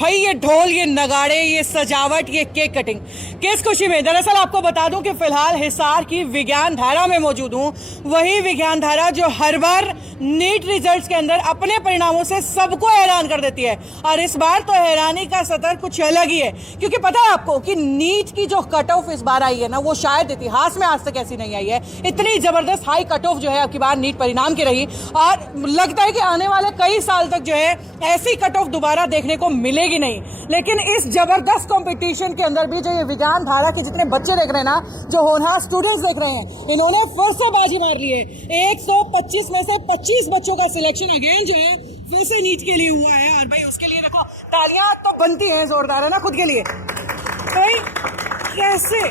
भाई ये ढोल, ये नगाड़े, ये सजावट, ये केक कटिंग किस खुशी में। दरअसल आपको बता दूं कि फिलहाल हिसार की विज्ञान धारा में मौजूद हूं। वही विज्ञान धारा जो हर बार नीट रिजल्ट्स के अंदर अपने परिणामों से सबको हैरान कर देती है, और इस बार तो हैरानी का सतर कुछ अलग ही है। क्योंकि पता है आपको कि नीट की जो कट ऑफ इस बार आई है ना, वो शायद इतिहास में आज तक ऐसी नहीं आई है। इतनी जबरदस्त हाई कट ऑफ जो है अब की बार नीट परिणाम की रही, और लगता है कि आने वाले कई साल तक जो है ऐसी कट ऑफ दोबारा देखने को मिलेगी नहीं। लेकिन इस जबरदस्त कंपटीशन के अंदर भी जो ये विज्ञान धारा के जितने बच्चे देख रहे हैं ना, जो होनहार स्टूडेंट्स देख रहे हैं, इन्होंने फिर से बाजी मार ली है। 125 में से 25 बच्चों का सिलेक्शन अगेन जो है फिर से नीट के लिए हुआ है। और भाई उसके लिए देखो तालियां तो बनती हैं जोरदार, है ना, खुद के लिए। भाई कैसे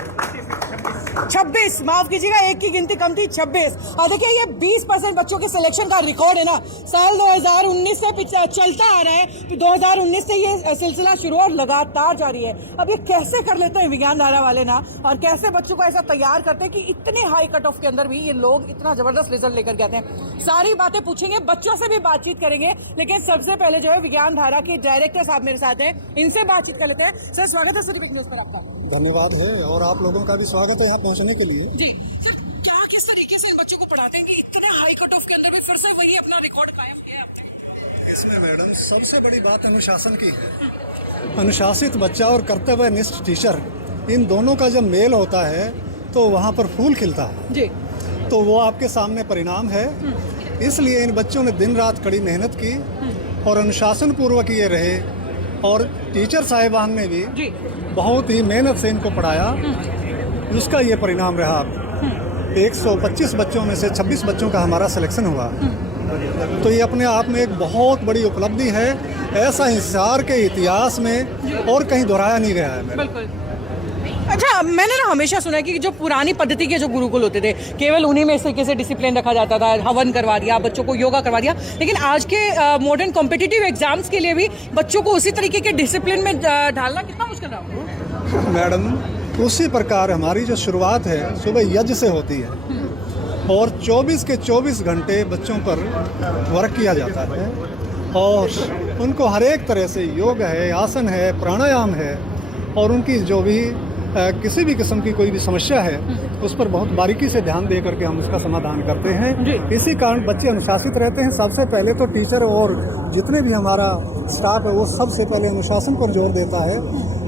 26, माफ कीजिएगा एक की गिनती कम थी, 26। और देखिए ये 20% बच्चों के सिलेक्शन का रिकॉर्ड है ना, साल 2019 से चलता आ रहा है। 2019 से ये सिलसिला शुरू और लगातार जारी है। अब ये कैसे कर लेते हैं विज्ञान धारा वाले ना, और कैसे बच्चों को ऐसा तैयार करते हैं कि इतने हाई कट ऑफ के अंदर भी ये लोग इतना जबरदस्त रिजल्ट लेकर के आते हैं। सारी बातें पूछेंगे, बच्चों से भी बातचीत करेंगे, लेकिन सबसे पहले जो है विज्ञान धारा के डायरेक्टर साहब मेरे साथ हैं, इनसे बातचीत कर लेते हैं। सर स्वागत है सिटी न्यूज़ पर आपका। धन्यवाद है, और आप लोगों का भी स्वागत है यहाँ पहुँचने के लिए। जी सर, क्या किस तरीके से इन बच्चों को पढ़ाते हैं कि इतने हाई कट ऑफ के अंदर भी फिर से वही अपना रिकॉर्ड कायम किया आपने? इसमें मैडम सबसे बड़ी बात अनुशासन की है। अनुशासित बच्चा और कर्तव्यनिष्ठ टीचर, इन दोनों का जब मेल होता है तो वहाँ पर फूल खिलता है जी। तो वो आपके सामने परिणाम है। इसलिए इन बच्चों ने दिन रात कड़ी मेहनत की और अनुशासन पूर्वक ये रहे, और टीचर साहिबान ने भी जी बहुत ही मेहनत से इनको पढ़ाया। उसका ये परिणाम रहा। 125 बच्चों में से 26 बच्चों का हमारा सिलेक्शन हुआ। तो ये अपने आप में एक बहुत बड़ी उपलब्धि है। ऐसा हिसार के इतिहास में और कहीं दोहराया नहीं गया है। बिल्कुल। अच्छा, मैंने ना हमेशा सुना है कि जो पुरानी पद्धति के जो गुरुकुल होते थे, केवल उन्हीं में इस तरीके से डिसिप्लिन रखा जाता था, हवन करवा दिया, बच्चों को योगा करवा दिया। लेकिन आज के मॉडर्न कॉम्पिटिटिव एग्जाम्स के लिए भी बच्चों को उसी तरीके के डिसिप्लिन में ढालना कितना मुश्किल रहा? मैडम उसी प्रकार हमारी जो शुरुआत है सुबह यज्ञ से होती है, और 24 के 24 घंटे बच्चों पर वर्क किया जाता है, और उनको हर एक तरह से योग है, आसन है, प्राणायाम है, और उनकी जो भी किसी भी किस्म की कोई भी समस्या है उस पर बहुत बारीकी से ध्यान दे करके हम उसका समाधान करते हैं। इसी कारण बच्चे अनुशासित रहते हैं। सबसे पहले तो टीचर और जितने भी हमारा स्टाफ है वो सबसे पहले अनुशासन पर जोर देता है।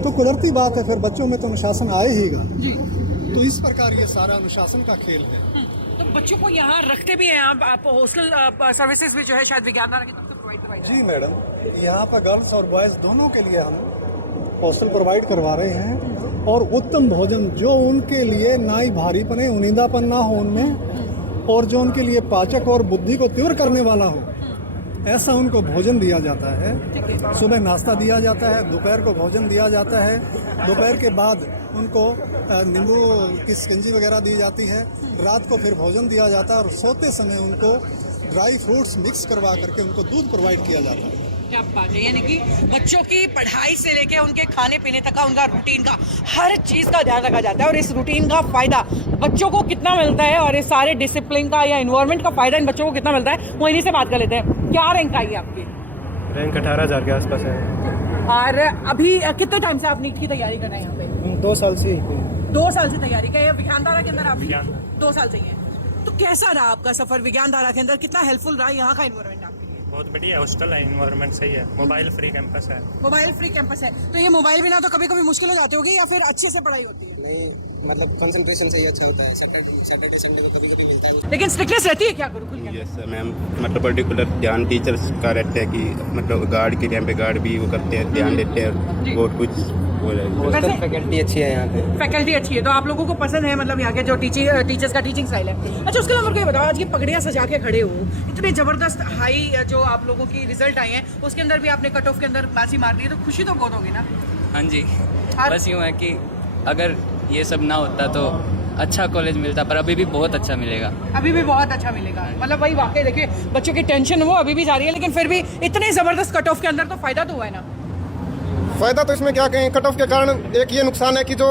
तो कुदरती बात है, फिर बच्चों में तो अनुशासन आएगा। तो इस प्रकार ये सारा अनुशासन का खेल है। तो बच्चों को यहाँ रखते भी हैं आप हॉस्टल सर्विसेज भी जो है शायद विज्ञान धारा की तरफ से प्रोवाइड करवाई? जी मैडम, यहाँ पर गर्ल्स और बॉयज़ दोनों के लिए हम हॉस्टल प्रोवाइड करवा रहे हैं, और उत्तम भोजन जो उनके लिए ना ही भारी पने, उनींदापन ना हो उनमें, और जो उनके लिए पाचक और बुद्धि को तीव्र करने वाला हो, ऐसा उनको भोजन दिया जाता है। सुबह नाश्ता दिया जाता है, दोपहर को भोजन दिया जाता है, दोपहर के बाद उनको नींबू की शिकंजी वगैरह दी जाती है, रात को फिर भोजन दिया जाता है, और सोते समय उनको ड्राई फ्रूट्स मिक्स करवा करके उनको दूध प्रोवाइड किया जाता है। क्या बात है, यानी कि बच्चों की पढ़ाई से लेके उनके खाने पीने तक का, उनका रूटीन का, हर चीज़ का ध्यान रखा जाता है। और इस रूटीन का फ़ायदा बच्चों को कितना मिलता है, और इस सारे डिसिप्लिन का या इन्वायरमेंट का फ़ायदा इन बच्चों को कितना मिलता है, वो इन्हीं से बात कर लेते हैं। क्या रैंक आई है आपकी? रैंक 18,000 के आसपास है। और अभी कितने टाइम से आप नीट की तैयारी कर रहे हैं यहाँ पे? 2 साल से। 2 साल से तैयारी कर? ये विज्ञान धारा के अंदर आप 2 साल से ही हैं। तो कैसा रहा आपका सफ़र विज्ञान धारा के अंदर? कितना हेल्पफुल रहा यहाँ का इन्वायरमेंट? बहुत बढ़िया हॉस्टल है, इन्वायरमेंट सही है, मोबाइल फ्री कैंपस है। मोबाइल फ्री कैंपस है, तो ये मोबाइल बिना तो कभी कभी मुश्किल हो जाती होगी, या फिर अच्छे से पढ़ाई होती है? नहीं, मतलब कंसंट्रेशन सही अच्छा होता है। सैटरडे संडे को कभी कभी मिलता है। लेकिन स्ट्रिक्टनेस रहती है क्या गुरुकुल के? यस सर मैम, मतलब पर्टिकुलर ध्यान टीचर्स का रहता है कि मतलब गार्ड के टाइम पे गार्ड भी वो करते हैं, ध्यान देते हैं, बहुत कुछ हो रहा है। फैकल्टी अच्छी है यहाँ पे। फैकल्टी अच्छी है, तो आप लोगों को पसंद है मतलब यहाँ के जो टीचर्स का टीचिंग स्टाइल है? अच्छा, उसके अलावा मुझे बताओ, आज ये पगड़ियाँ सजा के खड़े हो, इतने जबरदस्त हाई जो आप लोगों की रिजल्ट आई हैं, उसके अंदर भी आपने कट ऑफ के अंदर बाजी मार दी है, तो खुशी तो बहुत होगी ना? हाँ जी, बस यूँ है कि अगर ये सब ना होता तो अच्छा कॉलेज मिलता, पर अभी भी बहुत अच्छा मिलेगा। अभी भी बहुत अच्छा मिलेगा, मतलब वही वाकई देखिए बच्चों की टेंशन वो अभी भी जारी है, लेकिन फिर भी इतने ज़बरदस्त कट ऑफ के अंदर तो फ़ायदा तो हुआ है ना? फ़ायदा तो इसमें क्या कहें, कट ऑफ के कारण एक ये नुकसान है कि जो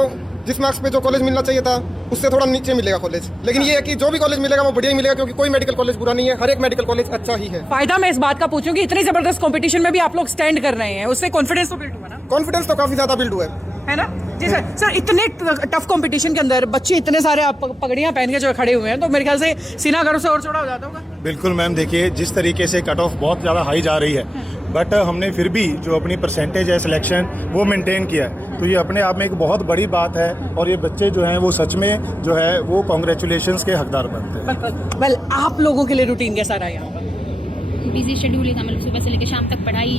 जिस मार्क्स पे जो कॉलेज मिलना चाहिए था उससे थोड़ा नीचे मिलेगा कॉलेज, लेकिन ये है कि जो भी कॉलेज मिलेगा वो बढ़िया ही मिलेगा, क्योंकि कोई मेडिकल कॉलेज बुरा नहीं है, हर एक मेडिकल कॉलेज अच्छा ही है। फायदा मैं इस बात का पूछूं कि इतनी जबरदस्त कंपटीशन में भी आप लोग स्टैंड कर रहे हैं, उससे कॉन्फिडेंस तो बिल्ड हुआ ना? कॉन्फिडेंस तो काफी ज्यादा बिल्ड हुआ है ना जी सर। सर इतने टफ कंपटीशन के अंदर बच्चे इतने सारे आप पगड़ियां पहन के जो खड़े हुए हैं, तो मेरे ख्याल से सीना गर्व से और चौड़ा हो जाता होगा। बिल्कुल मैम, देखिए जिस तरीके से कट ऑफ बहुत ज़्यादा हाई जा रही है, बट हमने फिर भी जो अपनी परसेंटेज है सिलेक्शन वो मेंटेन किया है, तो ये अपने आप में एक बहुत बड़ी बात है। और ये बच्चे जो हैं वो सच में जो है वो कॉन्ग्रेचुलेशंस के हकदार बनते हैं। वेल आप लोगों के लिए रूटीन कैसा रहा यहाँ पर? बिजी शेड्यूल ही था, मतलब सुबह से लेकर शाम तक पढ़ाई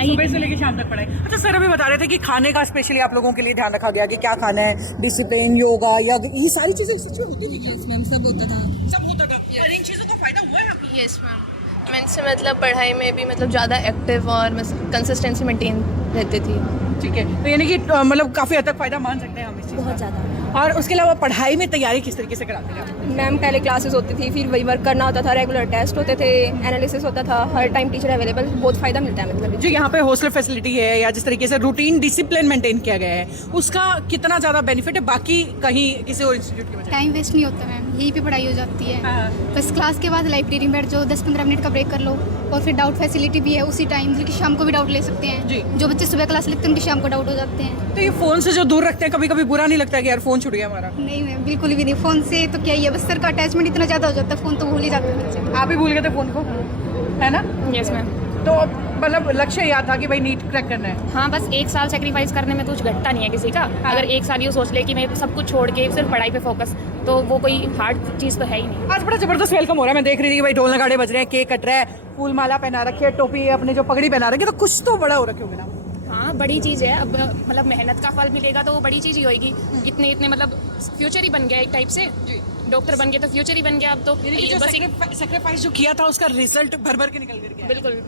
सुबह से लेकर शाम तक पढ़ाई। अच्छा सर, अभी बता रहे थे कि खाने का स्पेशली आप लोगों के लिए ध्यान रखा गया कि क्या खाना है, डिसिप्लिन, योगा, या ये सारी चीजें सच में होती थी? यस मैम, सब होता था। सब होता था और इन चीजों का फायदा हुआ है आपको? यस मैम, मैं इससे मतलब पढ़ाई में भी मतलब ज़्यादा एक्टिव और कंसिस्टेंसी मेंटेन रहती थी। ठीक है, तो यानी कि मतलब काफी हद तक फायदा मान सकते हैं हम इस चीज़ बहुत ज़्यादा। और उसके अलावा पढ़ाई में तैयारी किस तरीके से कराते हैं? मैम पहले क्लासेस होती थी, फिर वही वर्क करना होता था, रेगुलर टेस्ट होते थे, एनालिसिस होता था, हर टाइम टीचर अवेलेबल, बहुत फ़ायदा मिलता है मतलब। जो यहाँ पे हॉस्टल फैसिलिटी है या जिस तरीके से रूटीन डिसिप्लिन मेंटेन किया गया है, उसका कितना ज़्यादा बेनिफिट है बाकी कहीं किसी और इंस्टीट्यूट की वजह? टाइम वेस्ट नहीं होता मैम, यहीं पे पढ़ाई हो जाती है। बस क्लास के बाद लाइब्रेरी में बैठ जाओ, 10-15 मिनट का ब्रेक कर लो, और फिर डाउट फैसिलिटी भी है उसी टाइम, बल्कि शाम को भी डाउट ले सकते हैं जी। जो बच्चे सुबह क्लास लेते हैं उनके शाम को डाउट हो जाते हैं। तो ये फ़ोन से जो दूर रखते हैं, कभी कभी बुरा नहीं लगता कि यार फ़ोन छूट गया हमारा? नहीं मैम, बिल्कुल भी नहीं। फ़ोन से तो क्या ही है, बस सर का अटैचमेंट इतना ज़्यादा हो जाता है, फ़ोन तो भूल ही जाते हैं बच्चे। आप ही भूल गए थे फ़ोन को, है ना? Yes ma'am. तो मतलब लक्ष्य याद था कि भाई नीट क्रैक करना है। हाँ, बस एक साल सेक्रीफाइस करने में कुछ घटता नहीं है किसी का। अगर एक साल ये सोच ले कि मैं सब कुछ छोड़ के सिर्फ पढ़ाई पे फोकस, तो वो कोई हार्ड चीज़ तो है ही नहीं। आज बड़ा जबरदस्त वेलकम हो रहा है, मैं देख रही थी कि भाई ढोल नगाड़े बज रहे हैं, केक कट रहा है, फूल माला पहना रखी है, टोपी अपने जो पगड़ी पहना रखी है, तो कुछ तो बड़ा हो रखे होंगे ना? हाँ, बड़ी चीज़ है। अब मतलब मेहनत का फल मिलेगा तो वो बड़ी चीज़ ही होगी। इतने मतलब फ्यूचर ही बन गया एक टाइप से। डॉक्टर बन गए तो फ्यूचर ही बन गया अब तो। ये बस सेक्रीफाइस जो किया था उसका रिजल्ट भर भर के निकल कर गया। बिल्कुल।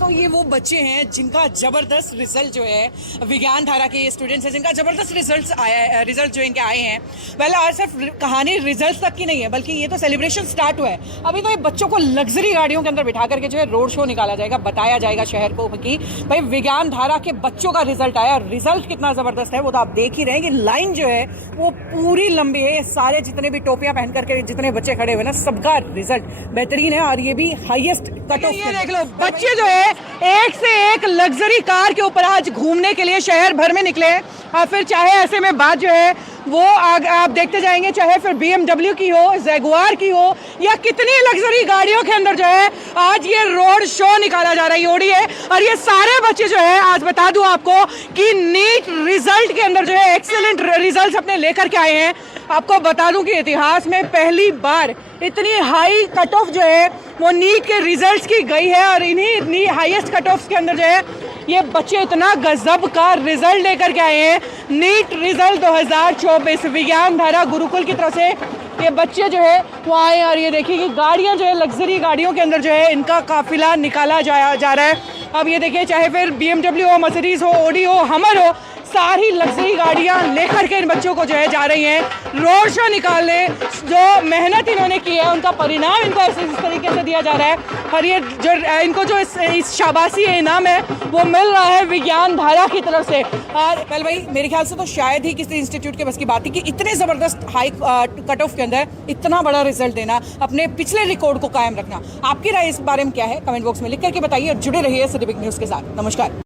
तो ये वो बच्चे हैं जिनका जबरदस्त रिजल्ट जो है, विज्ञान धारा के ये स्टूडेंट्स हैं जिनका जबरदस्त रिजल्ट जो इनके आए हैं। वेल आज सिर्फ कहानी रिजल्ट तक की नहीं है, बल्कि ये तो सेलिब्रेशन स्टार्ट हुआ है। अभी तो ये बच्चों को लग्जरी गाड़ियों के अंदर बिठा करके जो है रोड शो निकाला जाएगा, बताया जाएगा शहर को कि भाई विज्ञान धारा के बच्चों का रिजल्ट आया। रिजल्ट कितना जबरदस्त है वो तो आप देख ही रहे हैं कि लाइन जो है वो पूरी लंबी है। सारे जितने भी टोपियां पहन करके जितने बच्चे खड़े हुए ना, सबका रिजल्ट बेहतरीन है और ये भी हाईएस्ट कट ऑफ। ये देख लो, बच्चे जो है एक से एक लग्जरी कार के ऊपर आज घूमने के लिए शहर भर में निकले। और फिर चाहे ऐसे में बात जो है वो आप देखते जाएंगे, चाहे फिर BMW की हो, जैगुआर की हो, या कितनी लग्जरी गाड़ियों के अंदर जो है आज ये रोड शो निकाला जा रहा है, ओडी है। और ये सारे बच्चे जो है, आज बता दूं आपको कि नीट रिजल्ट के अंदर जो है एक्सीलेंट रिजल्ट अपने लेकर के आए हैं। आपको बता दूं कि इतिहास में पहली बार इतनी हाई कट ऑफ जो है वो नीट के रिजल्ट्स की गई है। और इन्हीं हाईएस्ट कट ऑफ्स के अंदर जो है ये बच्चे इतना गजब का रिजल्ट लेकर के आए हैं। नीट रिजल्ट 2024 विज्ञान धारा गुरुकुल की तरफ से ये बच्चे जो है वो आए। और ये देखिए कि गाड़ियां जो है लग्जरी गाड़ियों के अंदर जो है इनका काफिला निकाला जा रहा है। अब ये देखिए, चाहे फिर BMW हो, मर्सिडीज हो, ऑडी हो, हमर हो, सारी लग्जरी गाड़ियां लेकर के इन बच्चों को जो है जा रही हैं रोड शो निकालने। जो मेहनत इन्होंने की है उनका परिणाम इनको इस तरीके से दिया जा रहा है। और ये जो इनको जो इस शाबाशी इनाम है वो मिल रहा है विज्ञान धारा की तरफ से। और वेल भाई, मेरे ख्याल से तो शायद ही किसी इंस्टीट्यूट के बस की बात थी कि इतने ज़बरदस्त हाई कट ऑफ के अंदर इतना बड़ा रिजल्ट देना, अपने पिछले रिकॉर्ड को कायम रखना। आपकी राय इस बारे में क्या है, कमेंट बॉक्स में लिख करके बताइए और जुड़े रहिए सिटी बिग न्यूज़ के साथ। नमस्कार।